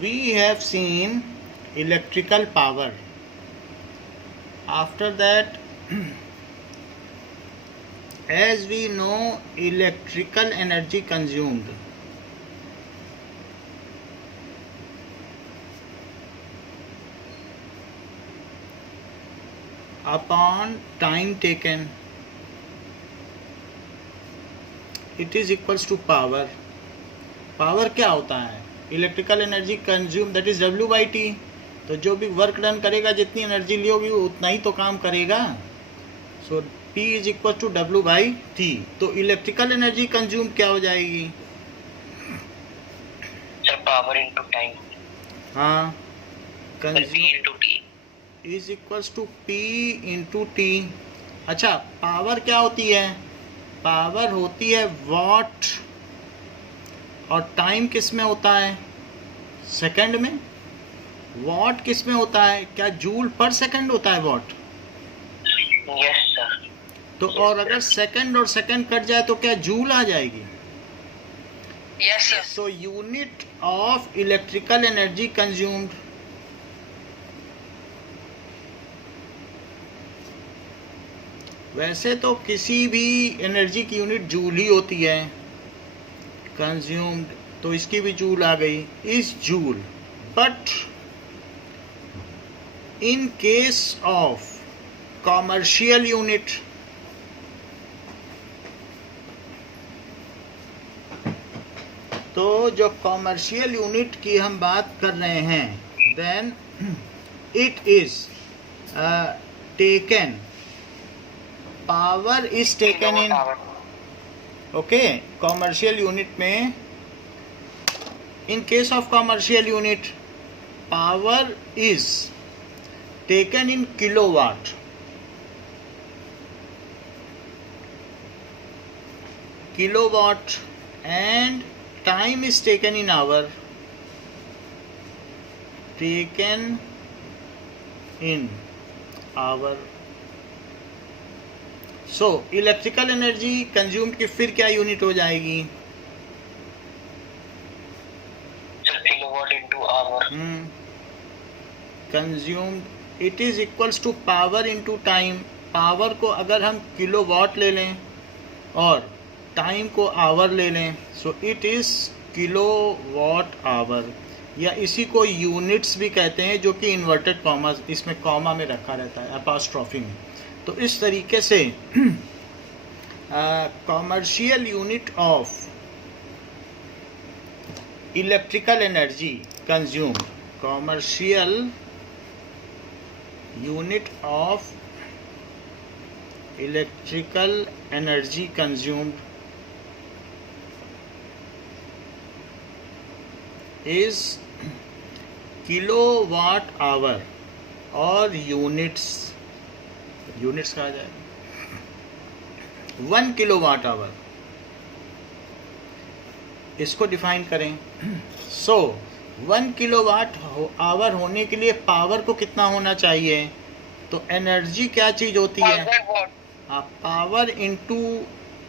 we have seen electrical power. After that, as we know, electrical energy consumed upon time taken, it is equals to power. Power क्या होता है? Electrical energy consume, that is W by T. तो जो भी work done करेगा, जितनी energy ली होगी उतना ही तो काम करेगा. So P is equal to W by T. तो इलेक्ट्रिकल एनर्जी कंज्यूम क्या हो जाएगी? Power into time. हाँ, consume is equals to P into T. अच्छा, पावर क्या होती है? पावर होती है वॉट, और टाइम किस में होता है? सेकंड में. वॉट किस में होता है? क्या जूल पर सेकंड होता है वॉट? Yes sir. तो और अगर सेकंड और सेकंड कट जाए तो क्या जूल आ जाएगी? Yes sir. So unit of electrical energy consumed. वैसे तो किसी भी एनर्जी की यूनिट जूल ही होती है. कंज्यूम्ड, तो इसकी भी जूल आ गई, is joule. But in case of commercial unit, तो जो कॉमर्शियल यूनिट की हम बात कर रहे हैं, then it is taken, power is taken in. Okay, commercial unit में, in case of commercial unit, power is taken in kilowatt. Kilowatt and time is taken in hour. Taken in hour. So electrical energy consume की फिर क्या unit हो जाएगी? Kilowatt into hour. Consumed, it is equals to power into time. Power को अगर हम kilowatt ले लें और टाइम को आवर ले लें, सो इट इज किलोवाट आवर. या इसी को यूनिट्स भी कहते हैं, जो कि इन्वर्टेड कॉमा, इसमें कॉमा में रखा रहता है, अपोस्ट्रोफी में. तो इस तरीके से commercial unit of electrical energy consumed, commercial unit of electrical energy consumed is kilowatt hour, और यूनिट्स कहा जाए 1 किलोवाट आवर. इसको डिफाइन करें. सो 1 किलोवाट आवर होने के लिए पावर को कितना होना चाहिए? तो एनर्जी क्या चीज होती है? हाँ, पावर इनटू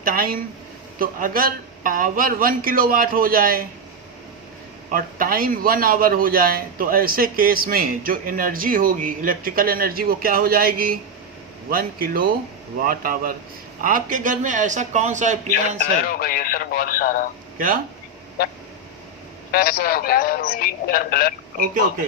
टाइम. तो अगर पावर 1 किलोवाट हो जाए और टाइम 1 आवर हो जाए, तो ऐसे केस में जो एनर्जी होगी, इलेक्ट्रिकल एनर्जी, वो क्या हो जाएगी? 1 किलोवाट आवर. आपके घर में ऐसा कौन सा एप्लियंस है? हो गई है सर, बहुत सारा. क्या? Okay okay.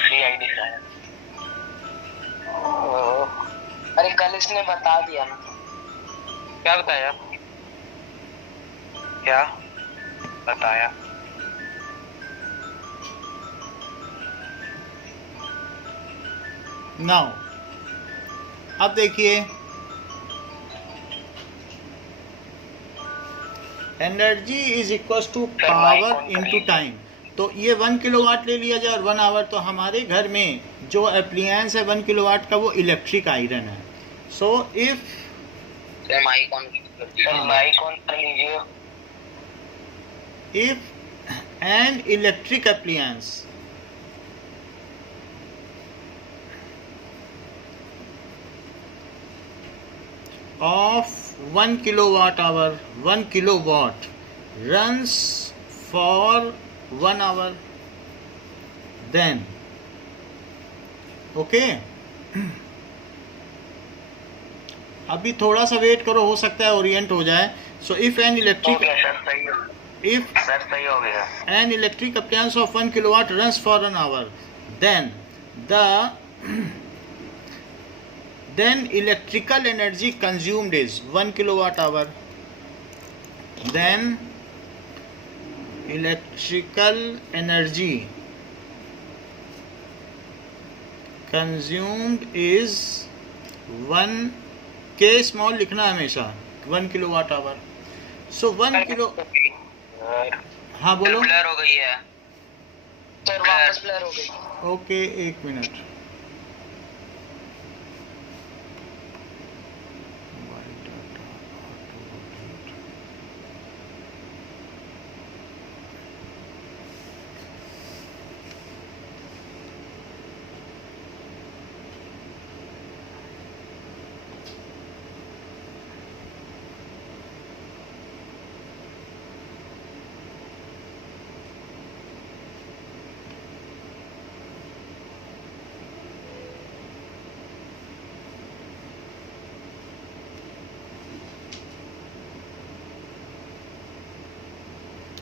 फ्री आईडी का है. अरे कल इसने बता दिया ना. क्या बताया? क्या बताया? नाउ अब देखिए, energy is equal to power into time. तो ये 1 किलोवाट ले लिया जाए और 1 आवर. तो हमारे घर में जो एप्लियंस है 1 किलोवाट का, वो इलेक्ट्रिक आयरन है. सो इफ माइक ऑन कर लीजिए. if an electric appliance of 1 kilowatt hour, 1 kilowatt runs for 1 hour, then okay अभी थोड़ा सा वेट करो, हो सकता है ओरिएंट हो जाए. सो if an electric an electric appliance of 1 kilowatt runs for an hour, then electrical energy consumed is 1 kilowatt hour. Then electrical energy consumed is 1 K small लिखना हमेशा 1 किलोवाट आवर. So 1 kilo. हाँ बोलो. Blur हो गई है sir, वापस blur हो गई. ओके एक मिनट.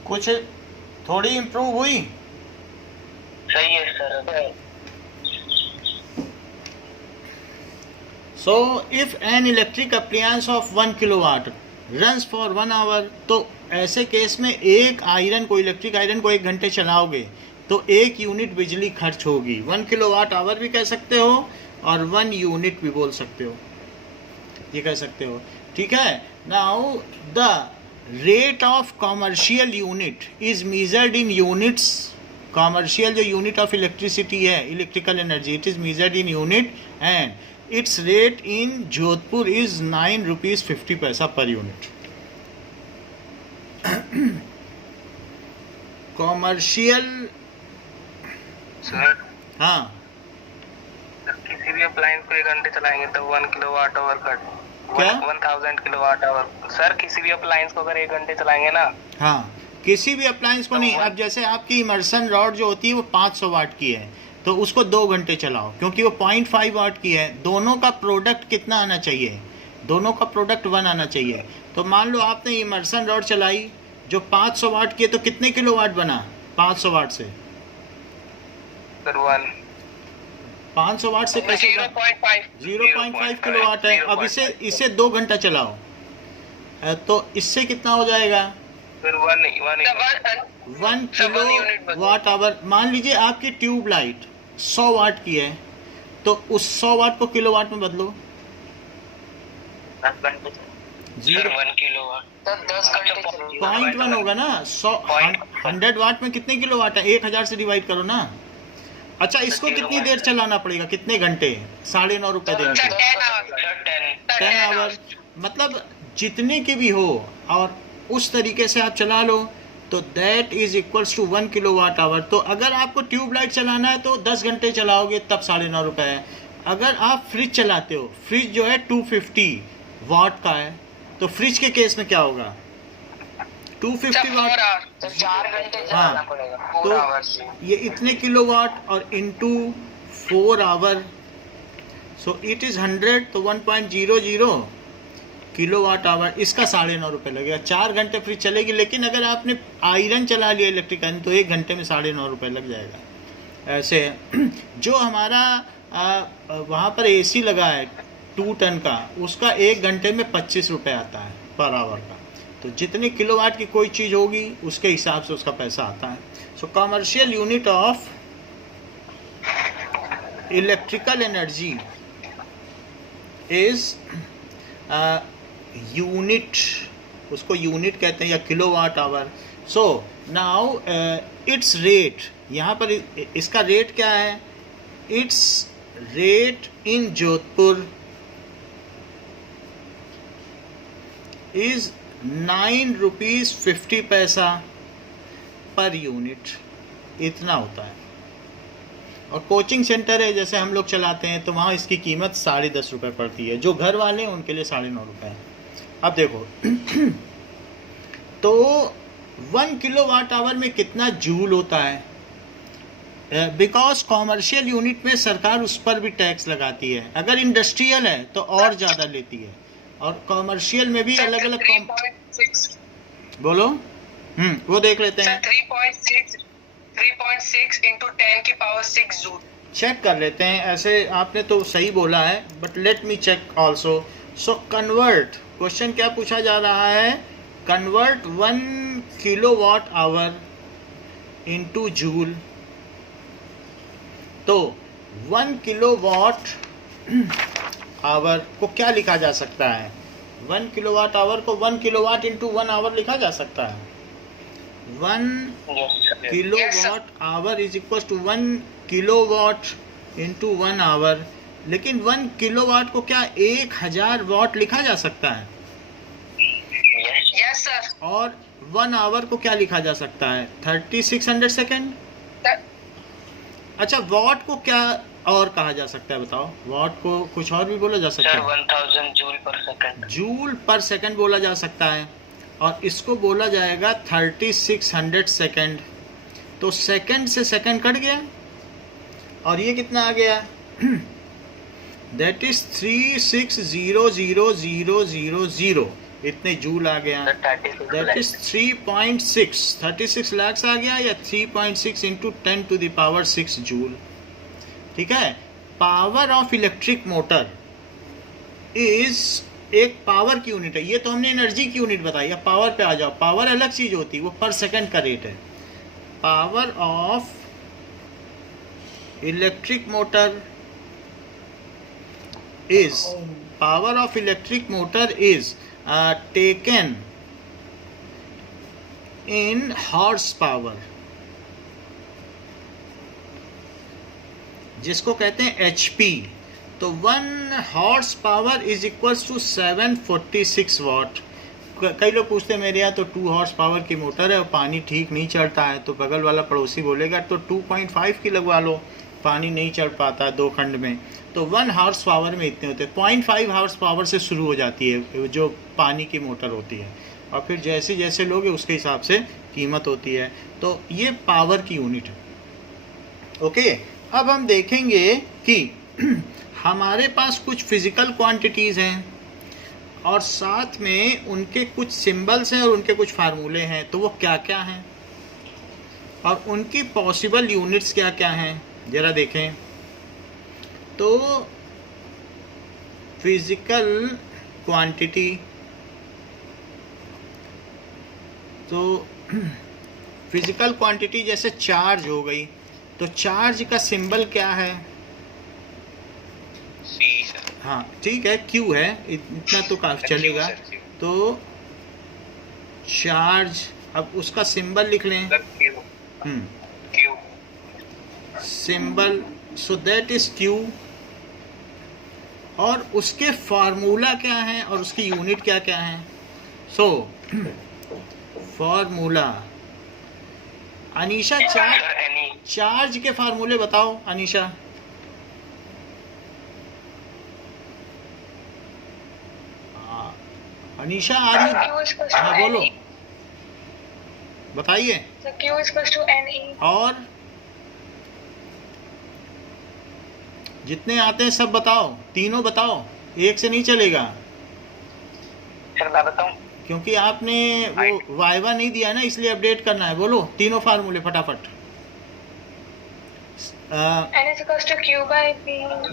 कुछ थोड़ी इम्प्रूव हुई. सही है sir. So if an electric appliance of 1 kilowatt runs for 1 hour, तो ऐसे केस में एक आयरन को, इलेक्ट्रिक आयरन को 1 घंटे चलाओगे तो 1 यूनिट बिजली खर्च होगी. 1 किलोवाट आवर भी कह सकते हो और 1 यूनिट भी बोल सकते हो, ये कह सकते हो. ठीक है. Now the rate of commercial unit is measured in units. Commercial जो यूनिट ऑफ इलेक्ट्रिसिटी है, electrical energy, it is measured in unit and it's rate in Jodhpur is 9 rupees 50 पैसा पर यूनिट. कॉमर्शियल. सर हाँ किसी भी appliance को 1 घंटे चलाएंगे तो 1 किलोवाट आवर का क्या? 1000 किलोवाट आवर. सर किसी भी अप्लायंस को अगर 1 घंटे चलाएंगे ना. हाँ किसी भी अप्लायंस को नहीं. अब जैसे आपकी इमर्सन रॉड जो होती है वो 500 वाट की है, तो उसको 2 घंटे चलाओ क्योंकि वो 0.5 वाट की है. दोनों का प्रोडक्ट कितना आना चाहिए? दोनों का प्रोडक्ट 1 आना चाहिए. तो मान लो आपने इमर्सन रॉड चलाई जो 500 वाट की है, तो कितने किलोवाट बना 500 वाट से? सर 1 500 वाट से कैसे? 0.5 किलोवाट है. अब इसे 2 घंटा चलाओ तो इससे कितना हो जाएगा? 1 किलोवाट आवर. मान लीजिए आपकी ट्यूब लाइट 100 वाट की है, तो उस 100 वाट को किलोवाट में बदलो. 1 किलोवाट 10 घंटे 0.1 होगा ना. 100 वाट में कितने किलोवाट है? 1000 से डिवाइड करो ना. अच्छा इसको कितनी देर चलाना पड़ेगा? कितने घंटे? 9.5 रुपए देने के. 10 आवर. मतलब जितने की भी हो और उस तरीके से आप चला लो तो that is equals to 1 kilowatt hour. तो अगर आपको ट्यूब लाइट चलाना है तो 10 घंटे चलाओगे तब 9.5 रुपए है. अगर आप फ्रिज चलाते हो, फ्रिज जो है 250 वाट का है, तो फ्रिज के केस में क्या होगा? 250 वाट. 4 घंटे हाँ. चलाना पड़ेगा. तो ये इतने किलोवाट और into 4 hour, so it is 100. तो 1.00 किलोवाट आवर. इसका 9.5 रुपए लगेगा. 4 घंटे फ्रिज चलेगी. लेकिन अगर आपने आयरन चला लिया, इलेक्ट्रिक आयरन, तो 1 घंटे में 9.5 रुपए लग जाएगा. ऐसे है. जो हमारा वहाँ पर एसी लगा है 2 टन का, उसका 1 घंटे में 25 रुपए आता है पर आवर का. तो जितने किलोवाट की कोई चीज़ होगी उसके हिसाब से उसका पैसा आता है. सो commercial unit of electrical energy is unit, उसको यूनिट कहते हैं या kilowatt hour. So now it's rate, यहाँ पर इसका रेट क्या है? It's rate in Jodhpur is 9 rupees 50 पैसा पर यूनिट. इतना होता है. और कोचिंग सेंटर है जैसे हम लोग चलाते हैं तो वहाँ इसकी कीमत 10.5 रुपये पड़ती है। जो घर वाले हैं उनके लिए 9.5 रुपये है। अब देखो तो 1 किलोवाट आवर में कितना जूल होता है? बिकॉज कॉमर्शियल यूनिट में सरकार उस पर भी टैक्स लगाती है, अगर इंडस्ट्रियल है तो और ज़्यादा लेती है, और कॉमर्शियल में भी अलग अलग बोलो वो देख लेते हैं। 3.6 into 10 की पावर 6 जूल। चेक कर लेते हैं। ऐसे आपने तो सही बोला है but let me check also. So convert, question क्या पूछा जा रहा है? Convert 1 kilowatt hour into joule. तो 1 किलोवाट आवर को क्या लिखा जा सकता है? 1 किलोवाट आवर को 1 किलोवाट इंटू 1 आवर लिखा जा सकता है। 1 kilowatt hour is equal to 1 kilowatt into 1 hour. लेकिन 1 किलोवाट को क्या 1000 वाट लिखा जा सकता है? Yes sir. और 1 आवर को क्या लिखा जा सकता है? 3600 सेकेंड। अच्छा, वॉट को क्या और कहा जा सकता है बताओ? वॉट को कुछ और भी बोला जा सकता है? 1000 जूल पर सेकंड। जूल पर सेकंड बोला जा सकता है, और इसको बोला जाएगा 3600 सेकंड। तो सेकंड से सेकंड कट गया, और ये कितना आ गया? दैट इज 360000, इतने जूल आ गया। दैट इज 36 लाख आ गया, या 3.6 into 10 to the power 6 joule. ठीक है। Power of electric motor is एक पावर की यूनिट है। ये तो हमने एनर्जी की यूनिट बताई। अब पावर पे आ जाओ। पावर अलग चीज होती है, वो पर सेकंड का रेट है। Power of electric motor is taken in horsepower, जिसको कहते हैं HP। तो 1 horse power is equal to 746 watt. कई लोग पूछते हैं मेरे यहाँ तो 2 हॉर्स पावर की मोटर है और पानी ठीक नहीं चढ़ता है, तो बगल वाला पड़ोसी बोलेगा तो 2.5 की लगवा लो, पानी नहीं चढ़ पाता 2 खंड में। तो 1 हॉर्स पावर में इतने होते हैं। 0.5 हॉर्स पावर से शुरू हो जाती है जो पानी की मोटर होती है, और फिर जैसे जैसे लोगे उसके हिसाब से कीमत होती है। तो ये पावर की यूनिट है। ओके, अब हम देखेंगे कि हमारे पास कुछ फिजिकल क्वांटिटीज़ हैं और साथ में उनके कुछ सिंबल्स हैं और उनके कुछ फार्मूले हैं। तो वो क्या क्या हैं और उनकी पॉसिबल यूनिट्स क्या क्या हैं, ज़रा देखें। तो फिजिकल क्वांटिटी, तो फिजिकल क्वांटिटी जैसे चार्ज हो गई, तो चार्ज का सिंबल क्या है? हाँ ठीक है, Q है, इतना तो काफी चलेगा। तो चार्ज, अब उसका सिंबल लिख लें। Symbol, so that is Q। और उसके फार्मूला क्या है और उसकी यूनिट क्या क्या है? सो फार्मूला, अनीशा चार्ज के फार्मूले बताओ। अनीशा, अनीशा आ रही? हाँ बोलो, बताइए। और जितने आते हैं सब बताओ, तीनों बताओ, एक से नहीं चलेगा। क्योंकि आपने वो वाइवा नहीं दिया ना, इसलिए अपडेट करना है। बोलो तीनों फार्मूले फटाफट।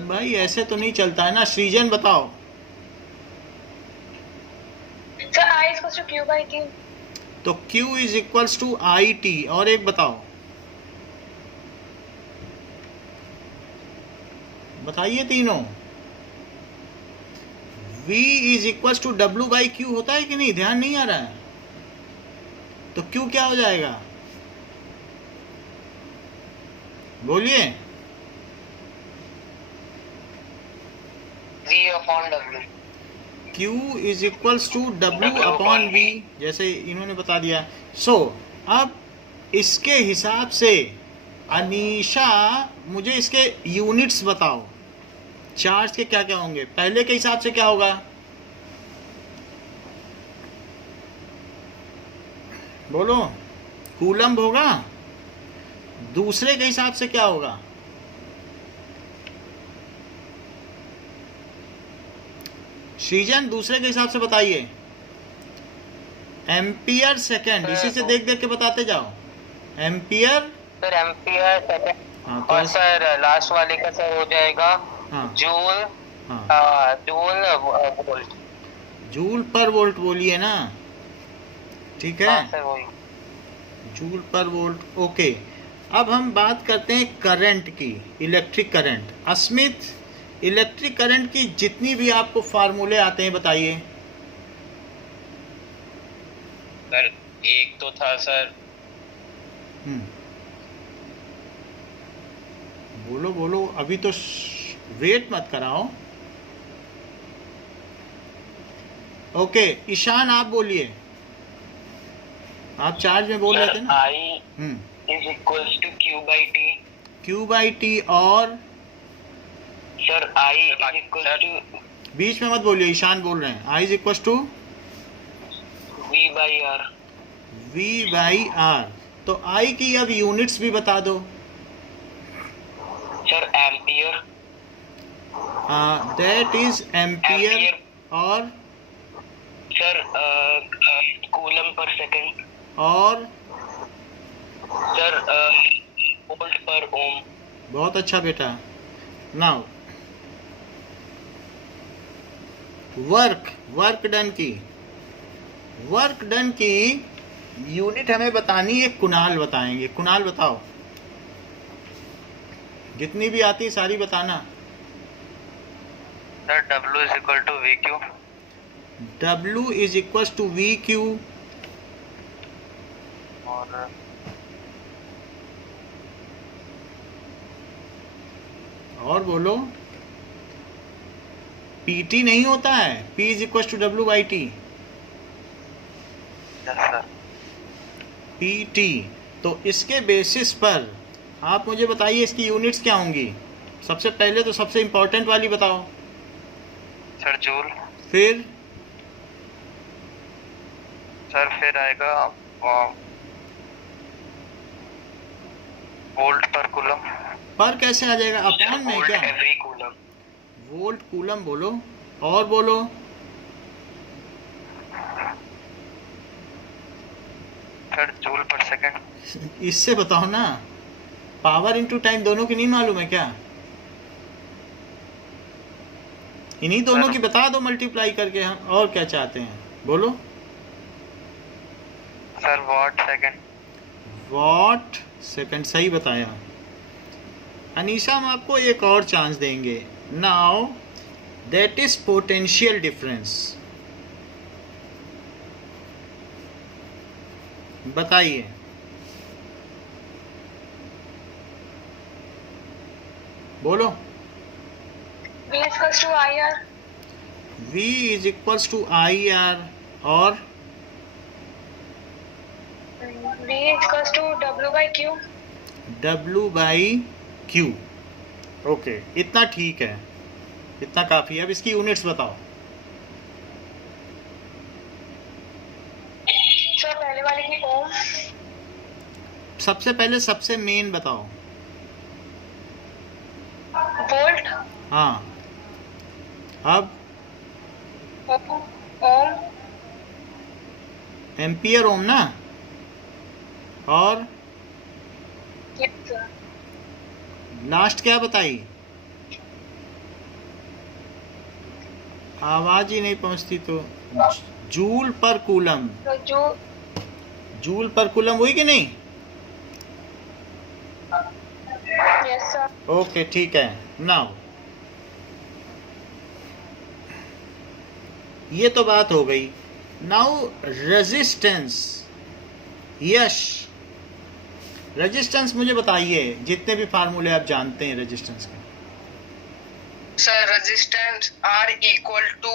भाई ऐसे तो नहीं चलता है ना। सृजन बताओ। तो Q is equals to IT। और एक बताओ, बताइए तीनों। V is equals to W/Q होता है कि नहीं? ध्यान नहीं आ रहा है? तो Q क्या हो जाएगा? बोलिए। Q is equals to W/V, जैसे इन्होंने बता दिया। सो अब इसके हिसाब से अनीशा मुझे इसके यूनिट्स बताओ, चार्ज के क्या क्या होंगे। पहले के हिसाब से क्या होगा, बोलो। कूलम्ब होगा। दूसरे के हिसाब से क्या होगा, सृजन दूसरे के हिसाब से बताइए। एम्पियर सेकंड, इसी से देख देख के बताते जाओ। Ampere sir ampere second. हाँ और सर लास्ट वाले का सर हो जाएगा हाँ जूल। हाँ जूल वोल्ट। जूल पर वोल्ट बोलिए ना, ठीक है। हाँ सर वही। जूल पर वोल्ट, ओके। अब हम बात करते हैं करंट की, electric current. Asmit, electric current की जितनी भी आपको फार्मूले आते हैं बताइए। सर एक तो था सर, बोलो बोलो, अभी तो वेट मत कराओ। ओके ईशान आप बोलिए, आप चार्ज में बोल रहे थे ना। I is equal to Q by T. Q by T और sir I is equal to, बीच में मत बोलिए, ईशान बोल रहे हैं। I is equal to V by R. V by R. तो आई की अब यूनिट्स भी बता दो। Sir ampere. That is ampere. और सर कूलम पर सेकंड। और सर वोल्ट पर ओम। बहुत अच्छा बेटा। नाउ वर्क डन की, वर्क डन की यूनिट हमें बतानी है, कुणाल बताएंगे। कुणाल बताओ, जितनी भी आती सारी बताना। Sir W is equal to V Q. W is equal to V Q. और बोलो। PT नहीं होता है, P is equal to W by T. PT। तो इसके बेसिस पर आप मुझे बताइए इसकी यूनिट्स क्या होंगी। सबसे पहले तो सबसे इंपॉर्टेंट वाली बताओ। Sir joule. फिर फिर आएगा वोल्ट पर कूलम। पर कैसे आ जाएगा, अपॉन में क्या। Every coulomb. वोल्ट कूलम बोलो। और बोलो। सर जूल पर सेकंड। इससे बताओ ना, पावर इनटू टाइम दोनों की नहीं मालूम है क्या। इन्हीं दोनों की बता दो मल्टीप्लाई करके। हम और क्या चाहते हैं, बोलो। Sir watt second. Watt second, सही बताया। अनीशा हम आपको एक और चांस देंगे। Now that is potential difference. बताइए। बोलो। V is equals to IR. V is equals to IR। और V is equals to W by Q. W by Q। Okay, इतना ठीक है, इतना काफी है। अब इसकी यूनिट्स बताओ। सर पहले वाले की ओम। सबसे पहले सबसे मेन बताओ। वोल्ट। हाँ, अब ओम। एम्पियर ओम ना। और Yes, sir. लास्ट क्या बताई, आवाज ही नहीं पहुंचती तो। जूल पर कूलम। तो जो जूल पर कूलम हुई कि नहीं। Yes sir. ओके ठीक है। नाउ ये तो बात हो गई। Now resistance. यश, रेजिस्टेंस मुझे बताइए, जितने भी फार्मूले आप जानते हैं रेजिस्टेंस के। Sir resistance R equal to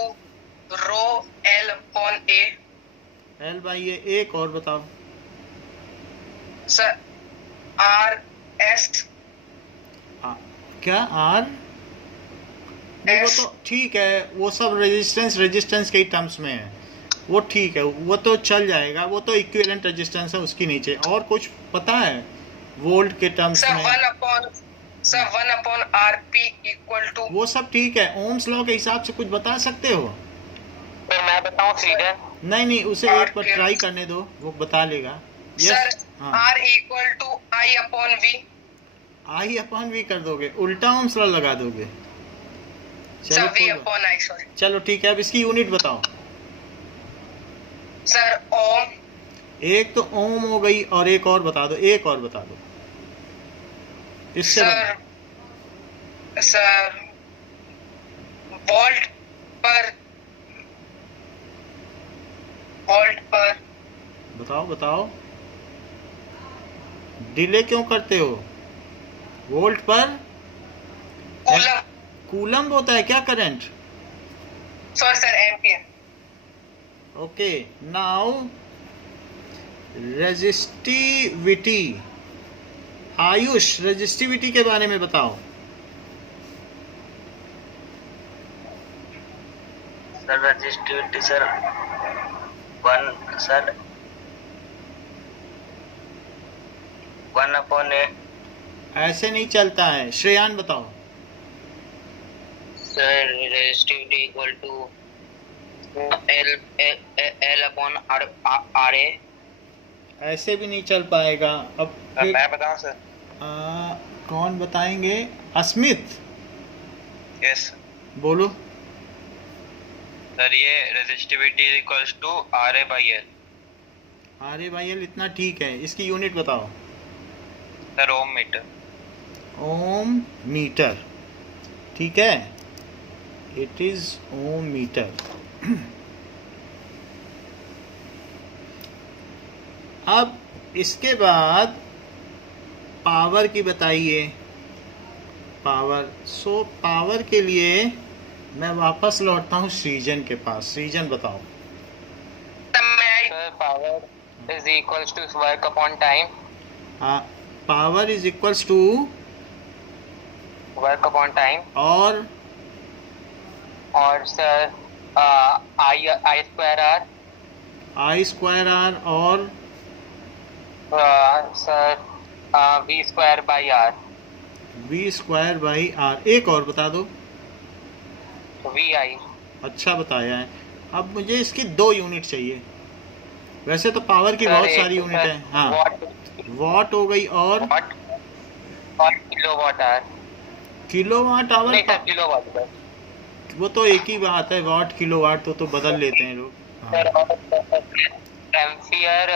rho L upon A। L by A. एक और बताओ। सर R एस क्या आर? नहीं वो तो ठीक है, वो सब रेजिस्टेंस के ही टर्म्स में है, वो ठीक है, वो तो चल जाएगा, वो तो इक्विवेलेंट रेजिस्टेंस है, उसकी नीचे और कुछ पता है वोल्ट के टर्म्स में? 1 upon RP इक्वल टू। वो सब ठीक है, ओम्स लॉ के हिसाब से कुछ बता सकते हो? तो मैं बताऊं सीधे? नहीं उसे एक बार ट्राई करने दो, वो बता लेगा। सर हाँ, R equal to I upon V। I upon V कर दोगे, उल्टा ओम्स लॉ लगा दोगे। सर V कोई बात- अपॉन I, सॉरी चलो ठीक है, अब इसकी यूनिट बताओ। सर ओम। एक तो ओम हो गई, और एक और बता दो, एक और बता दो इससे सर वोल्ट पर बताओ डिले क्यों करते हो? वोल्ट पर कूलम। कूलम होता है क्या current? Sorry sir, ampere. Okay, now resistivity. Ayush, resistivity के बारे में बताओ। Sir resistivity sir 1 upon A. ऐसे नहीं चलता है, श्रेयान बताओ। Sir resistivity equal to L upon R A. ऐसे भी नहीं चल पाएगा। अब मैं बताऊं सर? कौन बताएंगे? अस्मित यस बोलो। सर, ये resistivity equals to R A by L. अरे भाई एल इतना ठीक है, इसकी यूनिट बताओ। Sir ohm meter. Ohm meter, ठीक है, इट इज ओम मीटर। अब इसके बाद पावर की बताइए। पावर, पावर के लिए मैं वापस लौटता हूँ सृजन के पास। सृजन बताओ। Sir power is equals to work upon time. Power is equals to work upon time. और sir I square R. I square R, और sir V square by R. V square by R. एक और बता दो। V I. अच्छा बताया है। अब मुझे इसकी 2 यूनिट चाहिए। वैसे तो पावर की बहुत सारी यूनिट है। हाँ, वॉट हो गई, और किलोवाट आवर। Kilowatt hour. नहीं सर, किलोवाट। वो तो एक ही बात है, वॉट किलोवाट तो बदल लेते हैं लोग। सर एम्पियर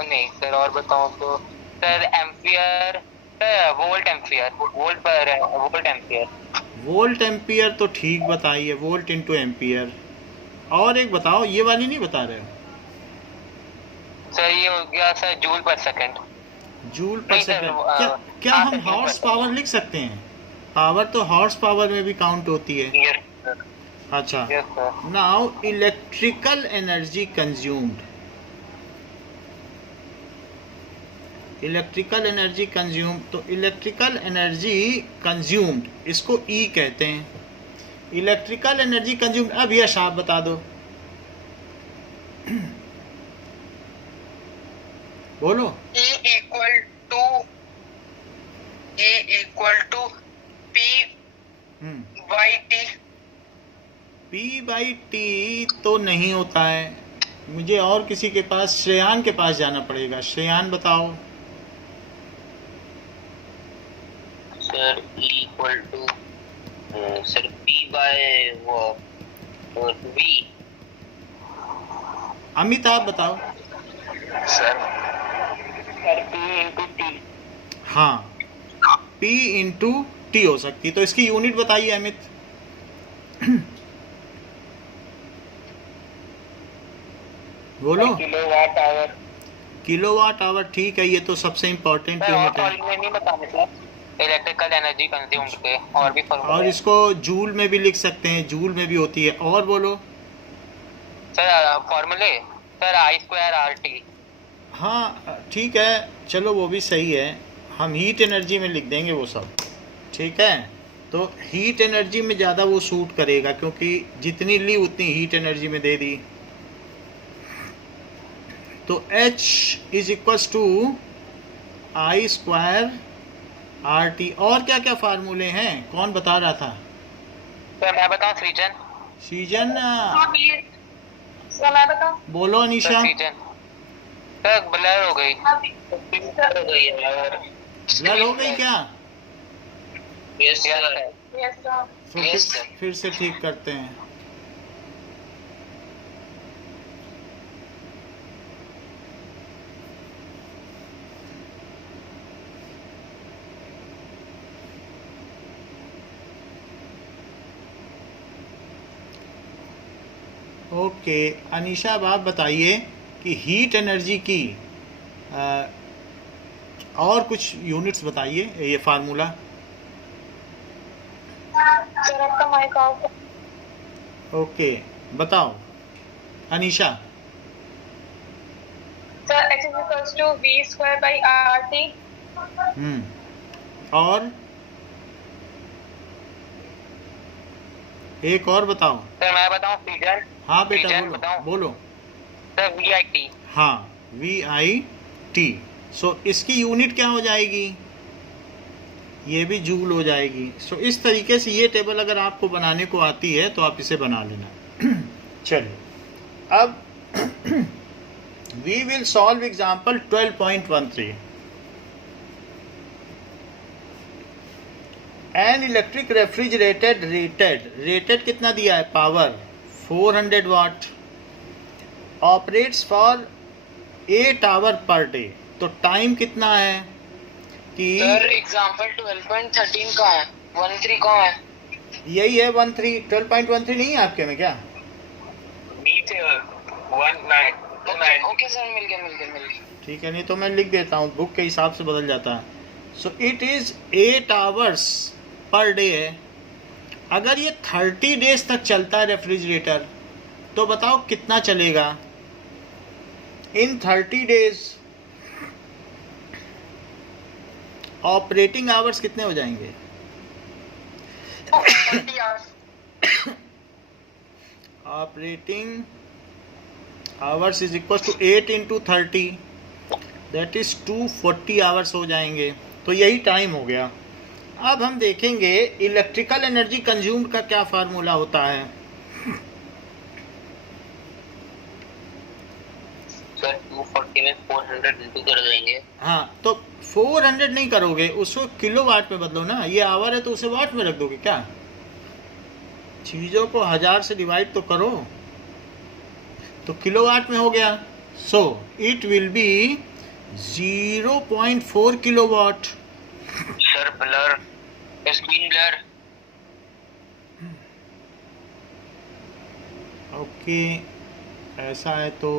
नहीं सर, और बताऊं तो sir ampere, volt ampere, volt ampere. Volt ampere तो ठीक बताइए, वोल्ट इंटू एम्पियर। और एक बताओ, ये वाली नहीं बता रहे हो? सर ये हो गया सर जूल पर सेकंड। जूल पर नहीं सर, सेकंड। क्या हम जूल हॉर्स पर पावर लिख सकते हैं? पावर तो हॉर्स पावर में भी काउंट होती है। Yes sir. अच्छा, yes sir. Now electrical energy consumed. Electrical energy consumed, तो इलेक्ट्रिकल एनर्जी कंज्यूम्ड इसको ई कहते हैं। Electrical energy consumed. अब यश आप बता दो। बोलो। E equal to P by T. P by T तो नहीं होता है, मुझे और किसी के पास, श्रेयान के पास जाना पड़ेगा। श्रेयान बताओ। Sir E equal to sir P by V. Amit आप बताओ। Sir P into T. हाँ, P इंटू टी हो सकती, तो इसकी यूनिट बताइए अमित। बोलो। Kilowatt hour. किलोवाट आवर, ठीक है, ये तो सबसे इम्पोर्टेंट यूनिट है। नहीं बताने सर, इलेक्ट्रिकल एनर्जी कंज्यूम्ड के और भी फॉर्मूले। और इसको जूल में भी लिख सकते हैं, जूल में भी होती है। और बोलो। सर फॉर्मूले, sir I square R T. हाँ ठीक है, चलो वो भी सही है। हम हीट एनर्जी में लिख देंगे वो सब, ठीक है। तो हीट एनर्जी में ज़्यादा वो सूट करेगा, क्योंकि जितनी ली उतनी हीट एनर्जी में दे दी। तो H is equals to I square R T. और क्या क्या फार्मूले हैं, कौन बता रहा था? सर मैं बताऊं सृजन? सीजन सर मैं बताऊं? बोलो अनीशा। सृजन सर ब्लर हो गई। सर हो गई है यार। ब्लर हो गई क्या? Yes sir. Yes sir. तो Yes, sir. फिर से ठीक करते हैं। ओके अनीशा, अब आप बताइए कि हीट एनर्जी की और कुछ यूनिट्स बताइए, ये फार्मूला। सर आपका माइक ऑफ है। ओके बताओ Anisha. Sir H is equals to V square by RT। और एक और बताओ। सर मैं बताऊं सृजन? हाँ बेटा Region बोलो बताओ। बोलो। Sir VIT। हाँ VIT। सो इसकी यूनिट क्या हो जाएगी? ये भी जूल हो जाएगी। सो इस तरीके से ये टेबल अगर आपको बनाने को आती है तो आप इसे बना लेना। चलिए अब we will solve example 12.13। An electric refrigerated rated कितना दिया है? Power 400 watt, operates for 8 hour per day. तो टाइम कितना है कि सर एग्जाम्पल 12.13 का है, 13 का है। यही है 13। 12.13 नहीं है आपके में क्या? ओके सर, मिल गया। ठीक है, नहीं तो मैं लिख देता हूँ, बुक के हिसाब से बदल जाता है। So it is 8 hours per day है। अगर ये 30 डेज तक चलता है रेफ्रिजरेटर, तो बताओ कितना चलेगा इन 30 डेज? ऑपरेटिंग आवर्स कितने हो जाएंगे? 20 hours. Operating hours is equal to 8 into 30, that is 240 hours हो जाएंगे। तो यही टाइम हो गया। अब हम देखेंगे इलेक्ट्रिकल एनर्जी कंज्यूम्ड का क्या फार्मूला होता है। सर 240 में 400 इंटू कर देंगे। हाँ तो 400 नहीं करोगे, उसको किलोवाट में बदलो ना। ये आवर है तो उसे वाट में रख दोगे क्या? चीज़ों को 1000 से डिवाइड तो करो, तो किलोवाट में हो गया। So it will be 0.4 kilowatt. Sir blur, screen blur. Okay ऐसा है तो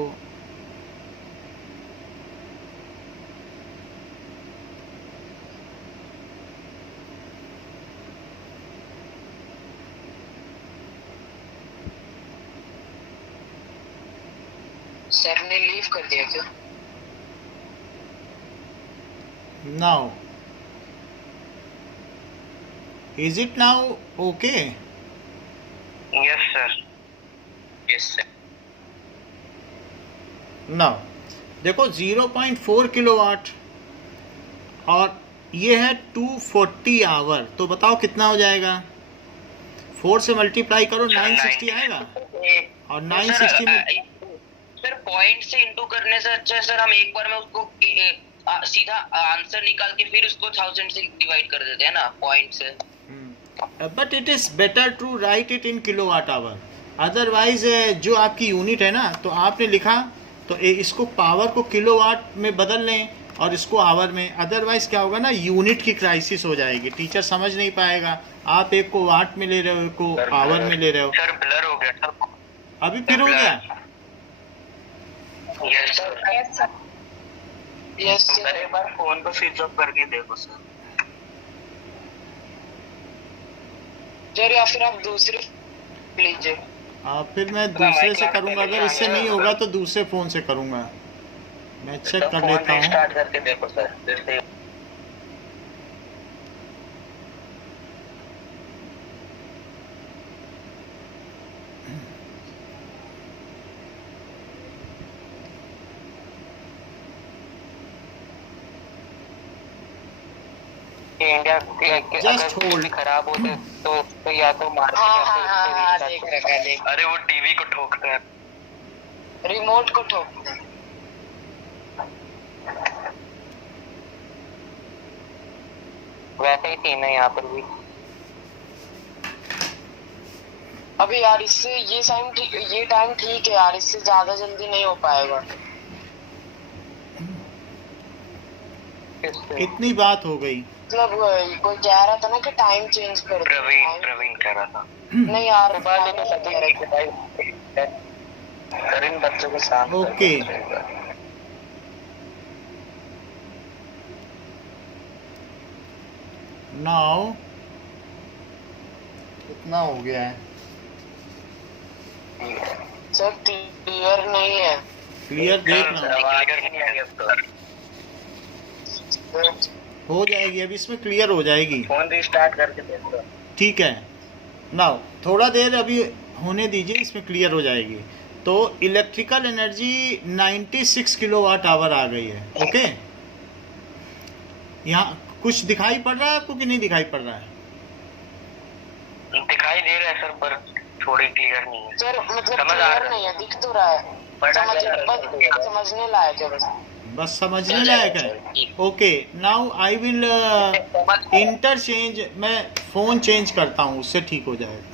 सर ने लीव कर दिया क्या? now is it now okay? Yes sir, yes sir. now देखो 0.4 किलोवाट और ये है 240 आवर, तो बताओ कितना हो जाएगा? 4 से मल्टीप्लाई करो, 960 आएगा। और 960 में सर पॉइंट से इंटू करने से अच्छा है सर हम एक बार में उसको सीधा आंसर निकाल के फिर उसको 1000 से डिवाइड कर देते हैं ना पॉइंट से। But it is better to write it in kilowatt hour. Otherwise जो आपकी यूनिट है ना, तो आपने लिखा तो इसको पावर को किलोवाट में बदल लें और इसको आवर में। अदरवाइज क्या होगा ना, यूनिट की क्राइसिस हो जाएगी, टीचर समझ नहीं पाएगा। आप एक को वाट में ले रहे हो, एक को आवर में ले रहे हो। सर ब्लर हो गया सर। अभी फिर हो गया। Yes sir. Yes sir. Yes sir sir. एक बार फोन को स्विच ऑफ करके देखो सर। सर या फिर आप दूसरे लीजिए। फिर मैं दूसरे से करूंगा, अगर इससे नहीं होगा तो दूसरे फ़ोन से करूंगा। मैं चेक कर लेता हूँ। स्टार्ट करके देखो सर फिर से। कि इंडिया Just hold. खराब होते तो या तो मार हाँ, देख रखा है, देख। अरे वो टीवी को ठोकते हैं, रिमोट को ठोकते हैं। वैसे ही सीन है यहाँ पर भी। अभी यार इससे ये टाइम ठीक है यार, इससे ज्यादा जल्दी नहीं हो पाएगा। इतनी बात हो गई। मतलब कोई कह रहा था ना कि टाइम चेंज कर दो। प्रवीण कह रहा था। नहीं यार, इन बच्चों के साथ ओके, नाउ कितना हो गया है? सर क्लियर नहीं है। क्लियर देख रहा हूँ, हो जाएगी अभी, इसमें क्लियर हो जाएगी। फोन रिस्टार्ट करके देखो। ठीक है, नाउ थोड़ा देर अभी होने दीजिए, इसमें क्लियर हो जाएगी। तो इलेक्ट्रिकल एनर्जी 96 किलोवाट आवर आ गई है। ओके, यहाँ कुछ दिखाई पड़ रहा है आपको कि नहीं दिखाई पड़ रहा है? दिखाई दे रहा है सर, पर थोड़ी क्लियर नहीं है सर मतलब समझ आ क्लियर रहा नहीं है, दिख तो रहा है। समझने लायक है बस। बस समझने लायक है। Okay, now I will interchange, मैं फ़ोन चेंज करता हूँ, उससे ठीक हो जाएगा।